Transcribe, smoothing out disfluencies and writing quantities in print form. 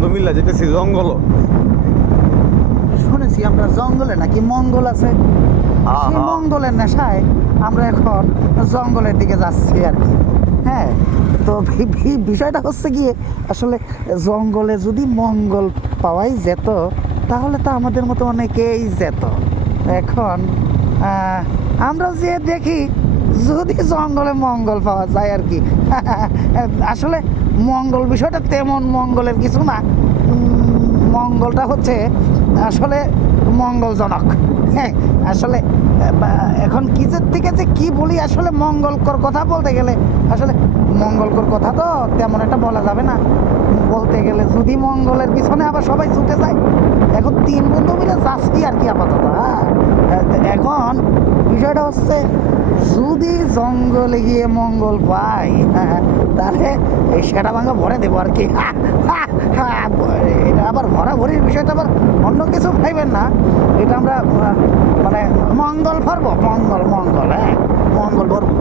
বন্ধু মিল্লা যেতেছি জঙ্গল। শুনেছি আমরা জঙ্গলে নাকি মঙ্গল আছে, সেই মঙ্গলের নেশায় আমরা এখন জঙ্গলের দিকে যাচ্ছি আর কি। হ্যাঁ, তো বিষয়টা হচ্ছে গিয়ে আসলে জঙ্গলে যদি মঙ্গল পাওয়াই যেত তাহলে তো আমাদের মতো অনেকেই যেত। এখন আমরা যে দেখি যদি জঙ্গলে মঙ্গল পাওয়া যায় আর কি। আসলে মঙ্গল বিষয়টা তেমন মঙ্গলের কিছু না, মঙ্গলটা হচ্ছে আসলে মঙ্গলজনক। হ্যাঁ, আসলে এখন কিসের থেকে যে কি বলি, আসলে মঙ্গলকর কথা বলতে গেলে আসলে মঙ্গলকর কথা তো তেমন একটা বলা যাবে না বলতে গেলে, যদি মঙ্গলের পিছনে আবার সবাই ছুটে যায়। এখন 3 বন্ধু মিলে যাচ্ছি আর কি আপাতত। এখন বিষয়টা হচ্ছে যদি জঙ্গলে গিয়ে মঙ্গল পাই, তাহলে এই সেটা ভাঙা ভরে দেবো আর কি। এটা আবার ভরাভরির বিষয়টা আবার অন্য কিছু ভাইবেন না, এটা আমরা মানে মঙ্গল ভরবো, মঙ্গল মঙ্গল, হ্যাঁ মঙ্গল ভরবো।